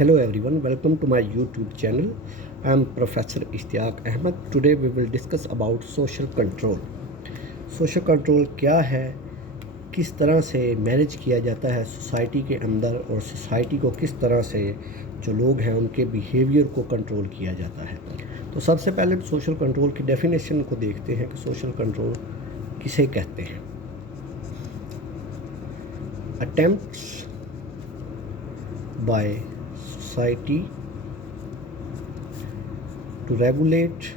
Hello everyone, welcome to my YouTube channel. I am Professor Ishtiaq Ahmed. Today we will discuss about social control. Social control क्या है, किस तरह से manage किया जाता है सोसाइटी के अंदर और सोसाइटी को किस तरह से जो लोग हैं उनके बिहेवियर को कंट्रोल किया जाता है। तो सबसे पहले सोशल कंट्रोल की डेफिनेशन को देखते हैं कि सोशल कंट्रोल किसे कहते हैं। Attempts by society to regulate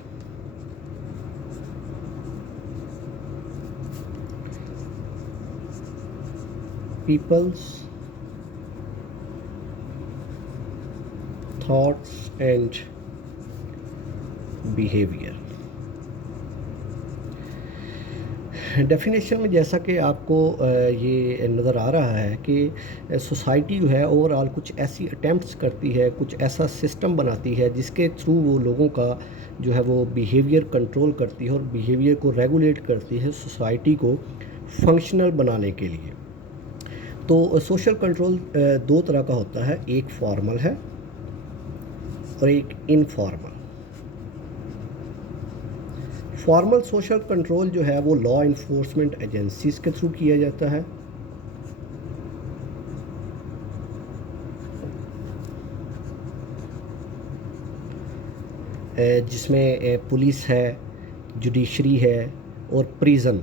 people's thoughts and behavior। Definition में जैसा कि आपको ये नज़र आ रहा है कि सोसाइटी जो है ओवरऑल कुछ ऐसी अटेम्प्ट्स करती है, कुछ ऐसा सिस्टम बनाती है जिसके थ्रू वो लोगों का जो है वो बिहेवियर कंट्रोल करती है और बिहेवियर को रेगुलेट करती है सोसाइटी को फंक्शनल बनाने के लिए। तो सोशल कंट्रोल दो तरह का होता है, एक फॉर्मल है और एक इनफॉर्मल। फॉर्मल सोशल कंट्रोल जो है वो लॉ इन्फोर्समेंट एजेंसीज़ के थ्रू किया जाता है, जिसमें पुलिस है, जुडिशरी है और प्रिजन,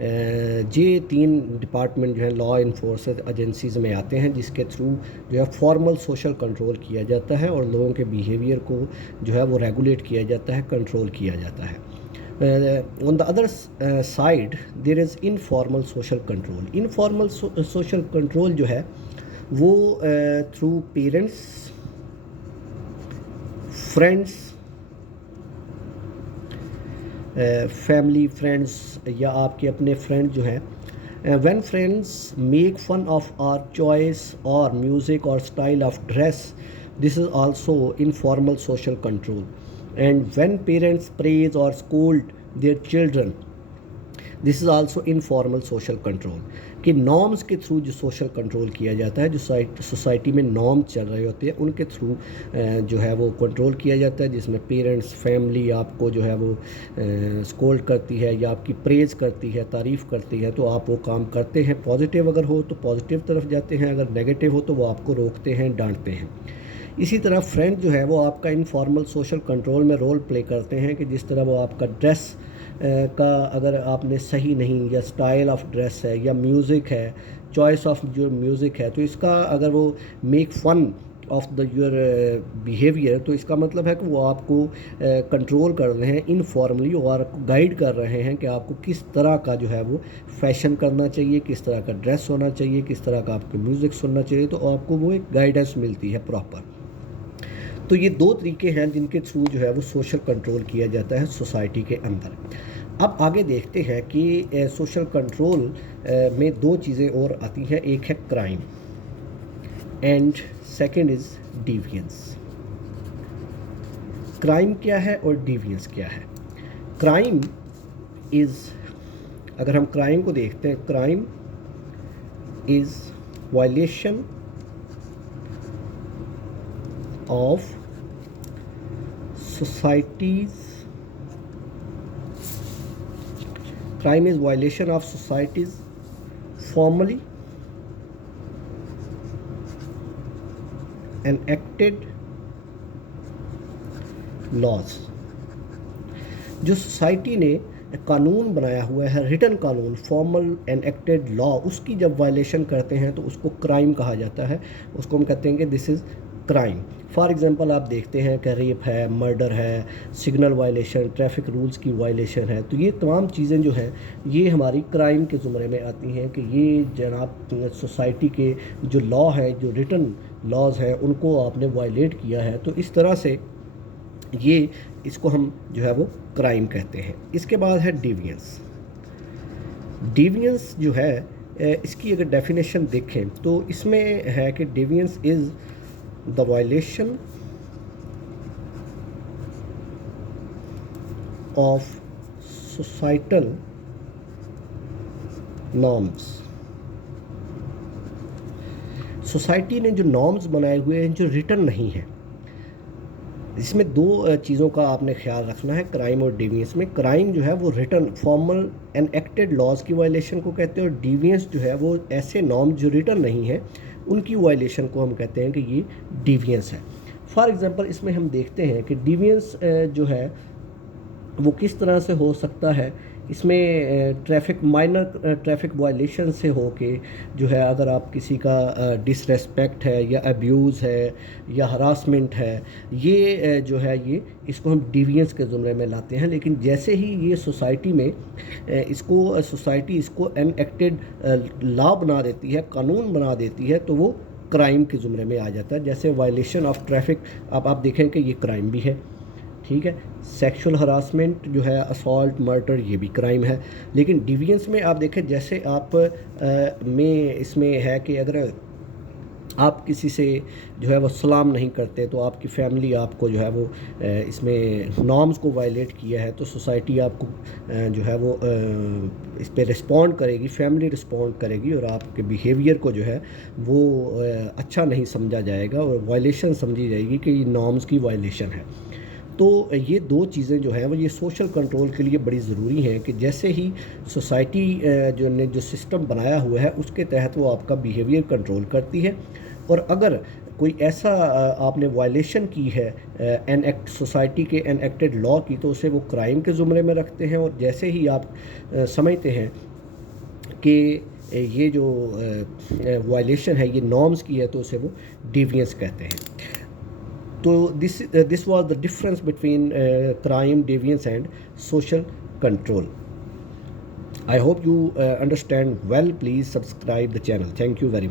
ये तीन डिपार्टमेंट जो है लॉ इन्फोर्समेंट एजेंसीज़ में आते हैं, जिसके थ्रू जो है फॉर्मल सोशल कंट्रोल किया जाता है और लोगों के बिहेवियर को जो है वो रेगुलेट किया जाता है, कंट्रोल किया जाता है। On the other side there is informal social control। informal social control जो है वो through parents, friends, family friends या आपके अपने फ्रेंड जो हैं, when friends make fun of our choice or music or style of dress, this is also informal social control। and when parents praise or scold their children, this is also informal social control. कि norms के through जो social control किया जाता है, जो society में norm चल रहे होते हैं उनके थ्रू जो है वो कंट्रोल किया जाता है, जिसमें पेरेंट्स, फैमिली आपको जो है वो स्कोल्ड करती है या आपकी प्रेज़ करती है, तारीफ़ करती है, तो आप वो काम करते हैं। पॉजिटिव अगर हो तो पॉजिटिव तरफ जाते हैं, अगर नेगेटिव हो तो वो आपको रोकते हैं, डांटते हैं। इसी तरह फ्रेंड जो है वो आपका इनफॉर्मल सोशल कंट्रोल में रोल प्ले करते हैं कि जिस तरह वो आपका ड्रेस का अगर आपने सही नहीं, या स्टाइल ऑफ ड्रेस है या म्यूज़िक है, चॉइस ऑफ जो म्यूज़िक है, तो इसका अगर वो make fun of the your behaviour, तो इसका मतलब है कि वो आपको कंट्रोल कर रहे हैं इनफॉर्मली और आपको गाइड कर रहे हैं कि आपको किस तरह का जो है वो फैशन करना चाहिए, किस तरह का ड्रेस होना चाहिए, किस तरह का आपको म्यूज़िक सुनना चाहिए, तो आपको वो एक गाइडेंस मिलती है प्रॉपर। तो ये दो तरीके हैं जिनके थ्रू जो है वो सोशल कंट्रोल किया जाता है सोसाइटी के अंदर। अब आगे देखते हैं कि सोशल कंट्रोल में दो चीज़ें और आती हैं, एक है crime and second is deviance. Crime क्या है और डिवियंस क्या है? क्राइम इज़, अगर हम क्राइम को देखते हैं, crime is violation of societies, crime is violation of societies formally enacted laws। जो सोसाइटी ने कानून बनाया हुआ है, रिटन कानून, फॉर्मल एनएक्टेड लॉ, उसकी जब वायलेशन करते हैं तो उसको क्राइम कहा जाता है। उसको हम कहते हैं कि this is crime. For example आप देखते हैं कि रेप है, मर्डर है, सिग्नल वायलेशन, ट्रैफिक रूल्स की वायलेशन है, तो ये तमाम चीज़ें जो हैं ये हमारी क्राइम के ज़ुमरे में आती हैं कि ये जनाब सोसाइटी के जो लॉ हैं, जो रिटन लॉज हैं, उनको आपने वायलेट किया है। तो इस तरह से ये इसको हम जो है वो क्राइम कहते हैं। इसके बाद है डिवियंस। डिवियंस जो है इसकी अगर डेफिनेशन देखें तो इसमें है कि deviance is the violation of societal norms। Society ने जो नॉर्म्स बनाए हुए हैं जो रिटन नहीं है, इसमें दो चीज़ों का आपने ख्याल रखना है क्राइम और डिवियंस में। क्राइम जो है वो written formal and acted laws की वायलेशन को कहते हैं, और डिवियंस जो है वो ऐसे नॉर्म जो रिटन नहीं है उनकी वायलेशन को हम कहते हैं कि ये डिवियंस है। फॉर एग्ज़ाम्पल इसमें हम देखते हैं कि डिवियंस जो है वो किस तरह से हो सकता है। इसमें ट्रैफिक माइनर ट्रैफिक वायलेशन से हो के जो है, अगर आप किसी का डिसरेस्पेक्ट है या अब्यूज़ है या हरासमेंट है, ये जो है ये इसको हम डिवियंस के ज़ुमरे में लाते हैं। लेकिन जैसे ही ये सोसाइटी में सोसाइटी इसको एनएक्टेड लॉ बना देती है, कानून बना देती है, तो वो क्राइम के ज़ुमरे में आ जाता है। जैसे वायलेशन ऑफ ट्रैफिक, अब आप देखें कि ये क्राइम भी है, ठीक है। सेक्सुअल हरासमेंट जो है, असॉल्ट, मर्डर, ये भी क्राइम है। लेकिन डिवियंस में आप देखें, जैसे आप में इसमें है कि अगर आप किसी से जो है वो सलाम नहीं करते तो आपकी फैमिली आपको जो है वो इसमें नॉर्म्स को वायलेट किया है, तो सोसाइटी आपको जो है वो इस पे रिस्पॉन्ड करेगी, फैमिली रिस्पॉन्ड करेगी, और आपके बिहेवियर को जो है वो अच्छा नहीं समझा जाएगा और वायलेशन समझी जाएगी कि ये नॉर्म्स की वायलेशन है। तो ये दो चीज़ें जो हैं वो ये सोशल कंट्रोल के लिए बड़ी ज़रूरी हैं कि जैसे ही सोसाइटी जो सिस्टम बनाया हुआ है उसके तहत वो आपका बिहेवियर कंट्रोल करती है। और अगर कोई ऐसा आपने वायलेशन की है सोसाइटी के एनएक्टेड लॉ की, तो उसे वो क्राइम के ज़ुमरे में रखते हैं। और जैसे ही आप समझते हैं कि ये जो वायलेशन है ये नॉर्म्स की है, तो उसे वो डिवियंस कहते हैं। So this was the difference between crime, deviance, and social control. I hope you understand well. Please subscribe the channel. Thank you very much.